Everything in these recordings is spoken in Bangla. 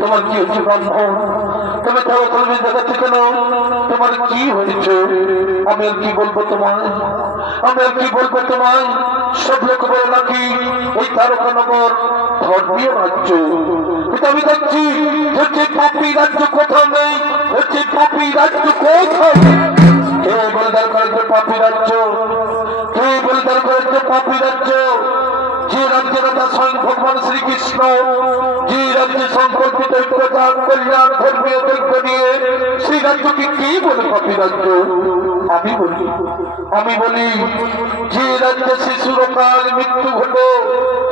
তোমার কি হচ্ছে ব্রাহ্মণ? তুমি তাও কলমে দেখাচ্ছি কেন? তোমার কি হয়েছে? আমি আর কি বলবো তোমায়? আমি আর কি বলবো তোমায়? সব লোক বলে নাকি এই তারকানগর ধর্মীয় রাজ্য। কিন্তু আমি দেখছি হচ্ছে পাপি রাজ্য কোথাও নেই, হচ্ছে পাপি রাজ্য কোথাও নেই। কেউ বলে দরকার পাপি রাজ্য, কেউ বলে দরকার পাপি রাজ্য। যে রাজ্যের কথা স্বয়ং ভগবান শ্রীকৃষ্ণ যে রাজ্যে সংকল্পিত প্রচার কল্যাণ ধর্মীয় ঐক্য নিয়ে, সেই রাজ্যকে কি বলে পাপি রাজ্য? আমি বলি যে রাজ্যে শিশুরকাল মৃত্যু হলো,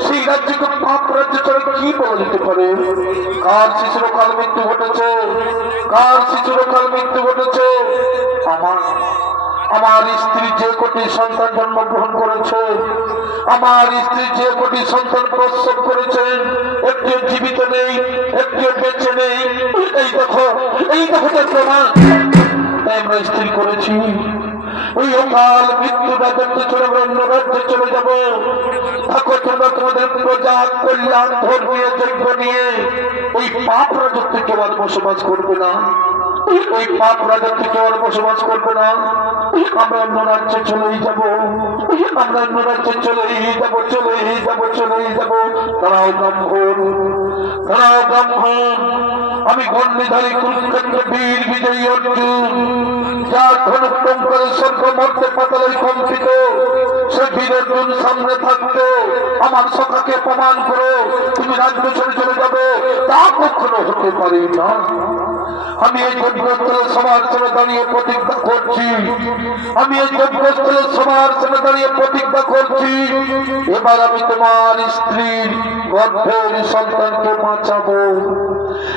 সেই রাজ্যকে পাপ রাজ্য করে কি বলা যেতে পারে? কার শিশুরকাল মৃত্যু ঘটেছে? কার শিশুরকাল মৃত্যু ঘটেছে? আমার স্ত্রী যে কোটি সন্তান জন্মগ্রহণ করেছে, আমার স্ত্রী যে কোটি সন্তান প্রসব করেছেন, একটিও জীবিত নেই, একটিও বেঁচে নেই। এই দেখো তার প্রমাণ। তাই আমরা স্ত্রী করেছি ওই অকাল মৃত্যু রাজ্যে চলে অন্য রাজ্যে চলে যাবো। থাকো তোমরা তোমাদের প্রজা কল্যাণ ধর্মীয় যজ্ঞ নিয়ে। ওই পাপ রাজত্বে কেউ আর বসবাস করবে না, ওই পাপ রাজত্বে কেউ আর বসবাস করবে না। আমরা অন্য রাজ্যে চলেই যাবো, আমরা অন্য রাজ্যে চলেই যাবো, চলেই যাবো, চলেই যাবো। তারাও ব্রাহ্মণ, তারাও ব্রাহ্মণ। আমি গণ্ডিধারী কুরুক্ষেত্র বীর বিজয়ী অর্জুন, যার ধনুক টঙ্কারে স্বর্গ মর্তে পাতালে কম্পিত, সে বীর অর্জুন সামনে থাকতো। আমার সখাকে প্রমাণ করো তুমি রাজ্য ছেড়ে চলে যাবে, তা কখনো হতে পারে না। আমি এই যজ্ঞস্থলে সবার সামনে দাঁড়িয়ে প্রতিজ্ঞা করছি, আমি এই যজ্ঞস্থলে সবার সামনে দাঁড়িয়ে প্রতিজ্ঞা করছি, এবার আমি তোমার স্ত্রীর গর্ভের সন্তানকে বাঁচাবো।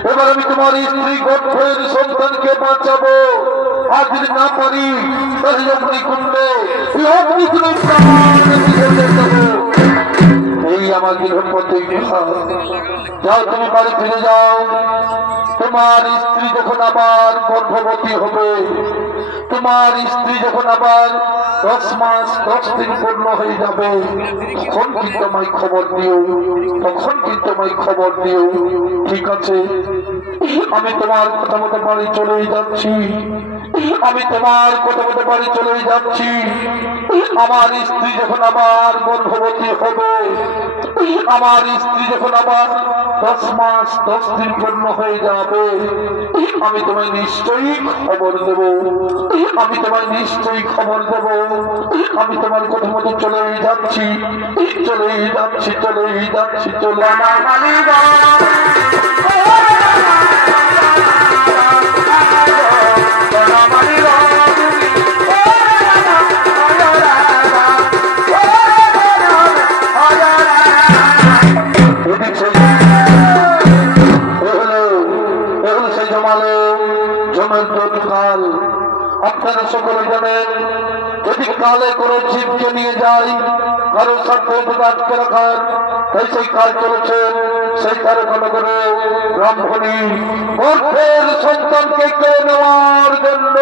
এবার আমি তোমার স্ত্রী গর্ভের সন্তানকে বাঁচাবো। আর যদি না পারি তাহলে অগ্নিকুণ্ডে এই আমার দৃঢ় প্রতিজ্ঞা। যাও তুমি বাড়ি ফিরে যাও। তোমার স্ত্রী যখন আবার গর্ভবতী হবে, তোমার স্ত্রী যখন আবার 10 মাস 10 দিন পূর্ণ হয়ে যাবে, তখন কিন্তু আমায় খবর দিও, তখন কিন্তু আমায় খবর দিও। ঠিক আছে? আমি তোমার কথা মতো বাড়ি চলেই যাচ্ছি, আমি তোমার কথা মতো বাড়ি চলেই যাচ্ছি। আমার স্ত্রী যখন আবার গর্ভবতী হবে, আমার স্ত্রী যখন আবার 10 মাস 10 দিন পূর্ণ হয়ে যাবে, আমি তোমায় নিশ্চয়ই খবর দেব, আমি তোমায় নিশ্চয়ই খবর দেব। আমি তোমার কথা মতো চলেই যাচ্ছি, চলেই যাচ্ছি, চলেই যাচ্ছি, চলে আপনারা সকলে জানেন, যদি কালে কোনো জীবকে নিয়ে যায় কারো সাথে আটকে রাখার, তাই সেই কাজ চলেছে। সেই কারণে করে ব্রাহ্মণী গর্ভের সন্তানকে কেড়ে নেওয়ার জন্য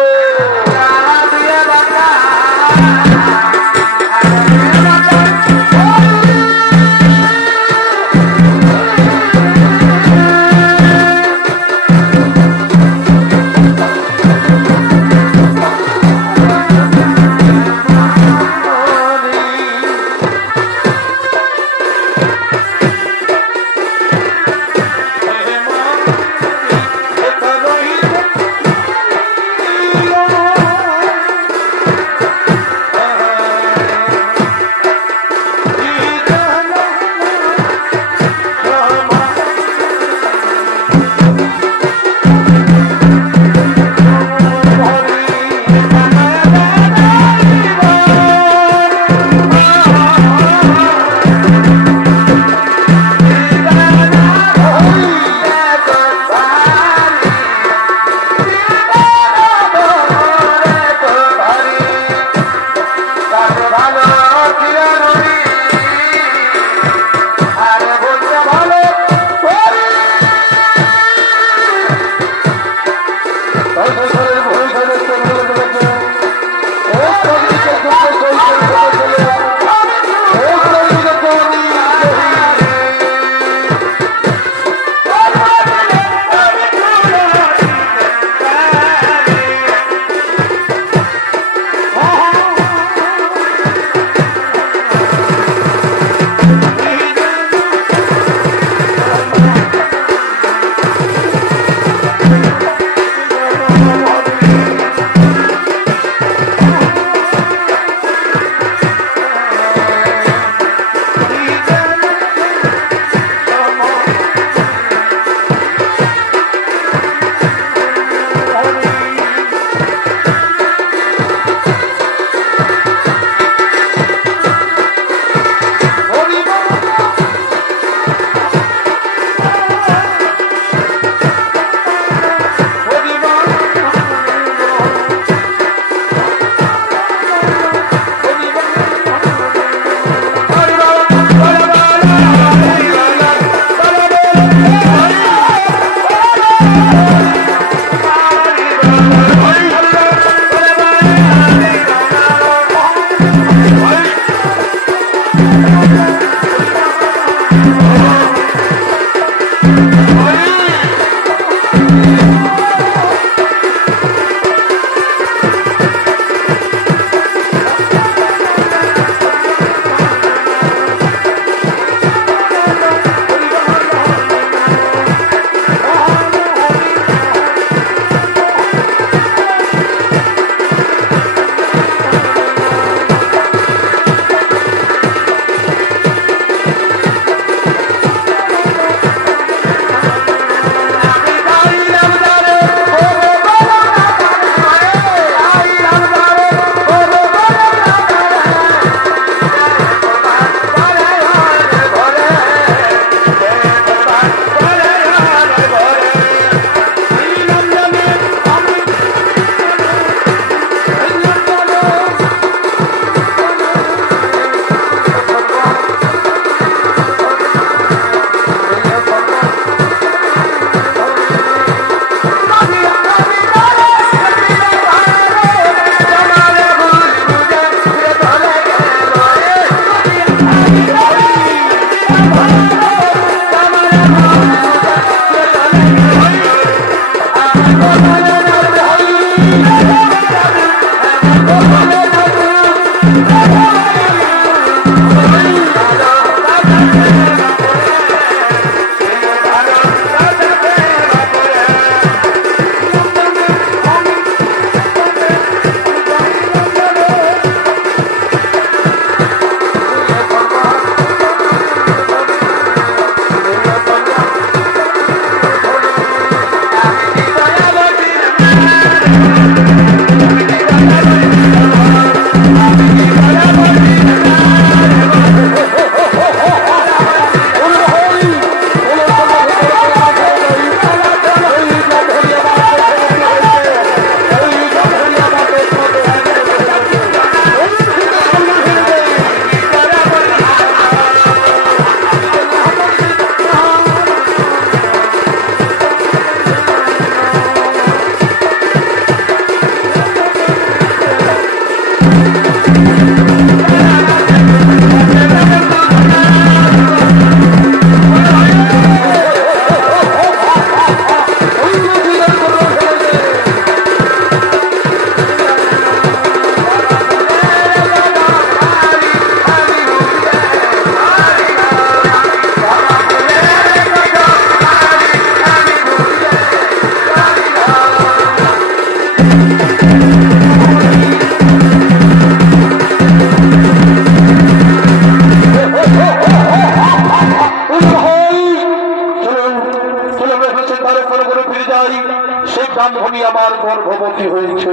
ব্রাহ্মণী আমার গর্ভবতী হয়েছে,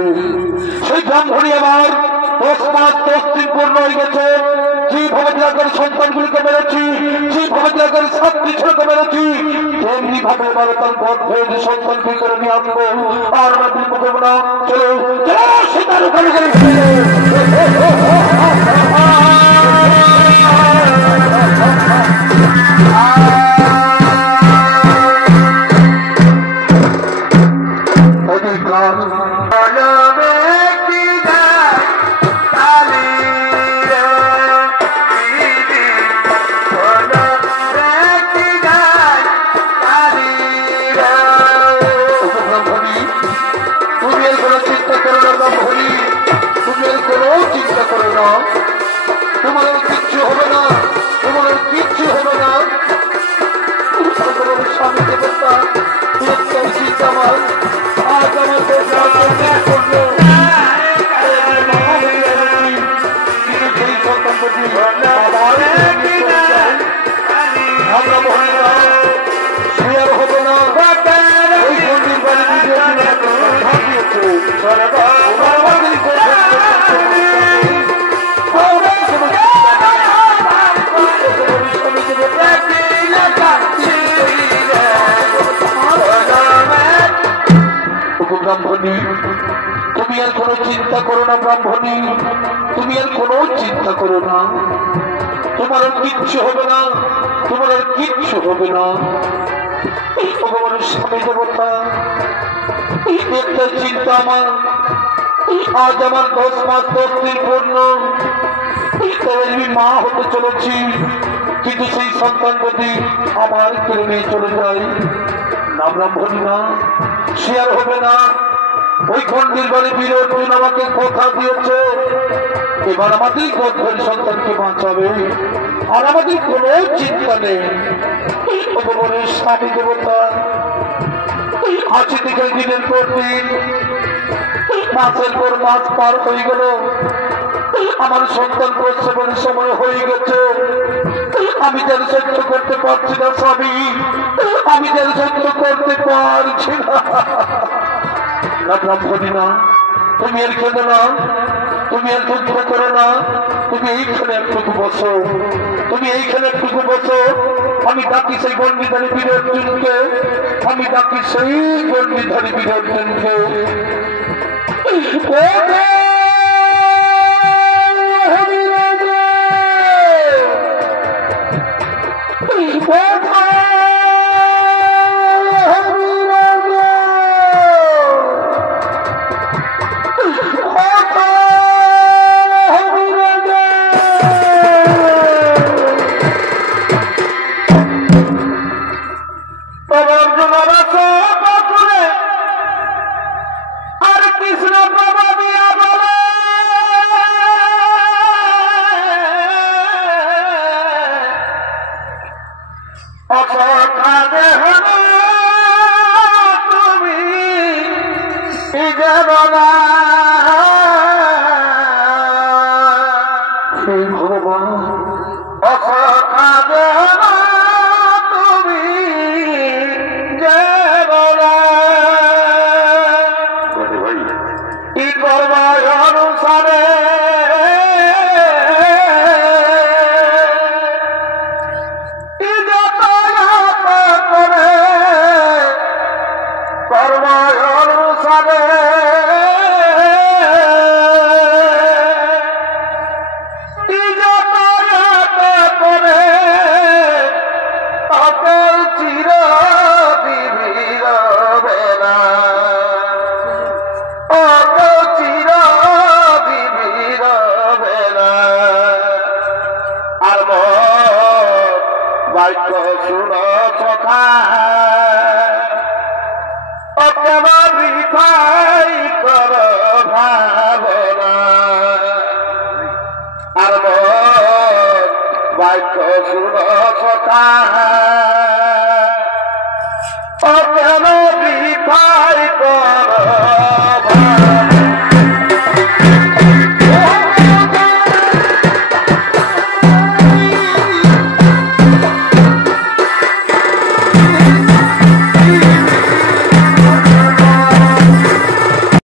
সেই ব্রাহ্মণী আমার 10 মাস 10 দিন পূর্ণ হয়ে গেছে। যে ভবতিয়াগের সন্তানগুলিকে মেরেছি, যে ভবতিয়াগের ছাত্রী ছেলেকে মেরেছি, তেমনি ভাবে এবার তার গর্ভের সন্তানকে করে নিয়ে আসবো। আর আমরা বিলম্ব করবো না, চলো সীতার ওখানে গেলে তোমার কিচ্ছু হবে না, তোমার কিচ্ছু হবে না। স্বামী দেবতা আমার আজ আমাকে করলো আমরা মহিলা শেয়ার হবো না। ওই মন্দির বাড়ি ব্রাহ্মণী, তুমি আর কোনো চিন্তা করো না। ব্রাহ্মণী, তুমি আর কোনো চিন্তা করো না, তোমার আর কিচ্ছু হবে না, তোমার আর কিচ্ছু হবে না। ভগবানের স্বামী দেবতা একটা চিন্তা আমার, আজ আমার 10 মাস 10 দিন পূর্ণ, আমি মা হতে চলেছি, কিন্তু সেই সন্তান যদি আমার কেড়ে নিয়ে চলে যায় না ব্রাহ্মণী না, সে আর হবে না। ওই খন্ডির বাড়ি বীর অর্জুন আমাকে কথা দিয়েছে, এবার আমাদের গর্ভের সন্তানকে বাঁচাবে, আর আমাদের কোনো চিন্তা নেই। ভগবানের স্বামী দেবতা হাসি থেকে দিনের পর দিন, মাসের পর মাস পার হয়ে গেল, আমার সন্তান প্রসবের সময় হয়ে গেছে। আমি যেন সহ্য করতে পারছি না স্বামী, আমি যেন সহ্য করতে পারছি না। ব্রাহ্মণী না, তুমি আর কেঁদো না, তুমি আর দুঃখ করো না, তুমি এইখানে একটুকু বসো, তুমি এইখানে একটুকু বসো। আমি ডাকি সেই গণ্ডিধারী বীর অর্জুনকে, আমি ডাকি সেই গণ্ডিধারী বীর অর্জুনকে। চির